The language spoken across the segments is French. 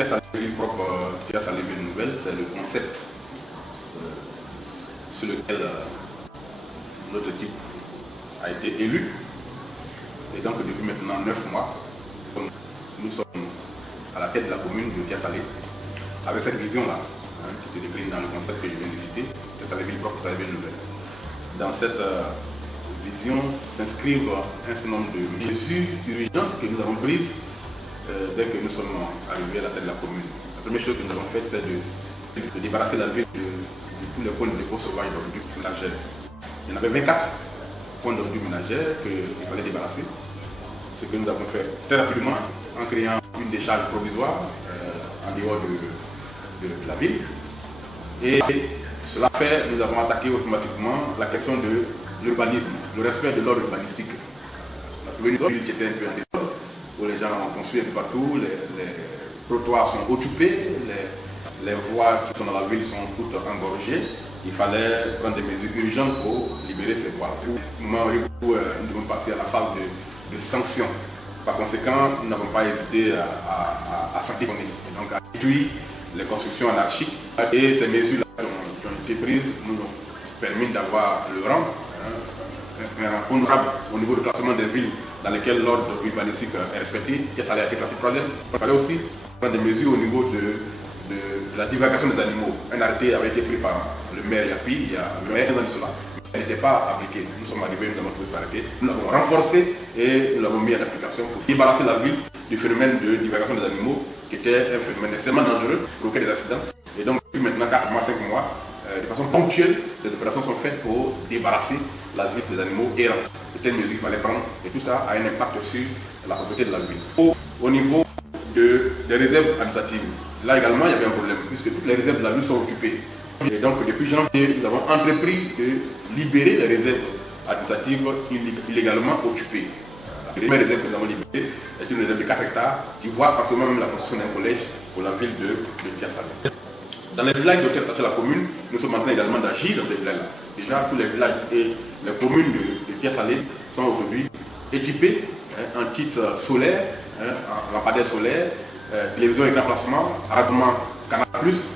Thiès à la ville propre, Thiès à la ville nouvelle, c'est le concept sur lequel notre équipe a été élu. Et donc depuis maintenant 9 mois, nous sommes à la tête de la commune de Thiès-Salé, avec cette vision-là, qui se décline dans le concept que je viens de citer, Thiès à la ville propre, Thiès à la ville nouvelle. Dans cette vision s'inscrivent un certain nombre de mesures urgentes que nous avons prises dès que nous sommes arrivés à la tête de la commune. La première chose que nous avons faite, c'était de débarrasser la ville de tous les points de dépôt sauvages d'ordures ménagères. Il y en avait 24 points d'ordures ménagères qu'il fallait débarrasser. Ce que nous avons fait très rapidement en créant une décharge provisoire en dehors de la ville. Et cela fait, nous avons attaqué automatiquement la question de l'urbanisme, le respect de l'ordre urbanistique. La première ville qui était un peu en désordre, où les gens ont construit un peu partout, les trottoirs sont occupés, les voies qui sont dans la ville sont toutes engorgées. Il fallait prendre des mesures urgentes pour libérer ces voies. Au moment où nous devons passer à la phase de sanctions. Par conséquent, nous n'avons pas hésité à sanctionner. Donc à réduire les constructions anarchiques. Et ces mesures-là qui ont été prises nous ont permis d'avoir le rang, un rang honorable au niveau du classement des villes dans lesquelles l'ordre urbanistique est respecté. Ça a été classé 3e. Il fallait aussi prendre des mesures au niveau de la divagation des animaux. Un arrêté avait été pris par le maire Yapi il y a un an de cela. Elle n'était pas appliquée. Nous sommes arrivés, nous avons trouvé cet arrêté. Nous l'avons renforcé et nous l'avons mis en application pour débarrasser la ville du phénomène de divagation des animaux qui était un phénomène extrêmement dangereux, provoquer des accidents. Et donc, depuis maintenant 4 mois, 5 mois, de façon ponctuelle, des opérations sont faites pour débarrasser la ville des animaux errants. C'était une mesure qu'il fallait prendre et tout ça a un impact sur la propriété de la ville. Au niveau des réserves administratives, là également il y avait un problème puisque toutes les réserves de la ville sont occupées. Et donc depuis janvier, nous avons entrepris de libérer les réserves administratives illégalement occupées. La première réserve que nous avons libérée est une réserve de 4 hectares qui voit en ce moment même la construction d'un collège pour la ville de Thiès-Salé. Dans les villages qui ont été attachés à la commune, nous sommes en train également d'agir dans ces villages-là. Déjà, tous les villages et les communes de Thiès-Salé sont aujourd'hui équipés en kit solaire, en lampadaire solaire, télévision écran placement, rarement Canal+,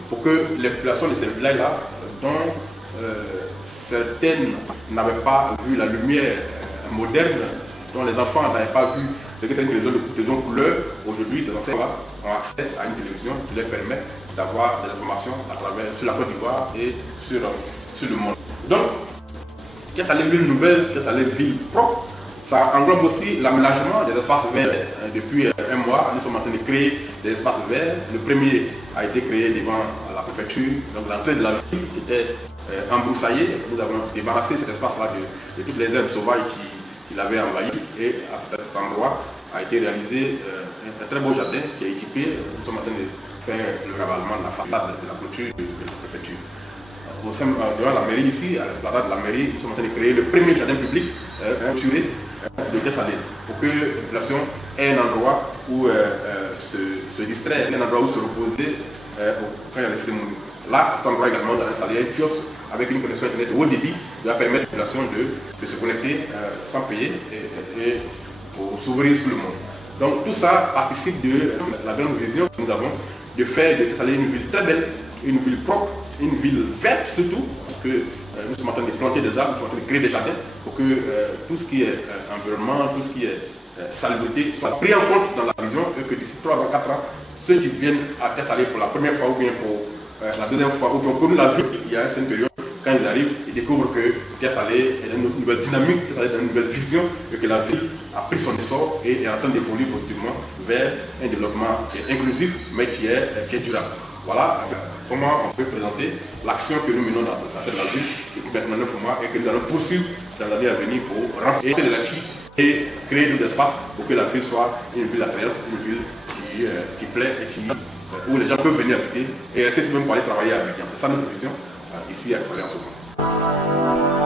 pour que les populations de ces villages-là, dont certaines n'avaient pas vu la lumière moderne, dont les enfants n'avaient pas vu ce que c'est une télévision couleur, aujourd'hui ces enfants-là ont accès à une télévision qui leur permet d'avoir des informations à travers sur la Côte d'Ivoire et sur le monde. Donc, Thiès-Salé ville nouvelle, Thiès-Salé ville propre, ça englobe aussi l'aménagement des espaces verts. Depuis un mois, nous sommes en train de créer des espaces verts. Le premier a été créé devant la préfecture, donc l'entrée de la ville qui était embroussaillée. Nous avons débarrassé cet espace-là de toutes les herbes sauvages qui l'avaient envahi. Et à cet endroit a été réalisé un très beau jardin qui est équipé. Nous sommes en train de faire le ravalement de la façade de la clôture de la préfecture. Devant la mairie ici, à l'esplanade de la mairie, nous sommes en train de créer le premier jardin public clôturé de Thiès-Salé pour que la population ait un endroit où se distraire, un endroit où se reposer quand il y a les cérémonies. Là, à cet endroit également, dans Thiès-Salé, il y a un kiosque avec une connexion internet de haut débit qui va permettre à la population de se connecter sans payer et pour s'ouvrir sur le monde. Donc tout ça participe de la grande vision que nous avons de faire de Thiès-Salé une ville très belle, une ville propre, une ville verte surtout, parce que nous sommes en train de planter des arbres, nous sommes en train de créer des jardins pour que tout ce qui est environnement, tout ce qui est salubrité soit pris en compte dans la vision et que d'ici 3 à 4 ans, ceux qui viennent à Thiès-Salé pour la première fois ou bien pour la deuxième fois ou bien connu la ville, il y a une certaine période, quand ils arrivent, ils découvrent que Thiès-Salé est dans une nouvelle dynamique, Thiès-Salé est dans une nouvelle vision et que la ville a pris son essor et est en train d'évoluer positivement vers un développement inclusif mais qui est durable. Voilà comment on peut présenter l'action que nous menons dans la tête de la ville depuis maintenant 9 mois et que nous allons poursuivre dans l'année à venir pour renforcer les acquis et créer d'autres espaces pour que la ville soit une ville attrayante, une ville qui plaît et où les gens peuvent venir habiter et rester même pour aller travailler à Abidjan. C'est ça notre vision ici à Thiès-Salé en ce moment.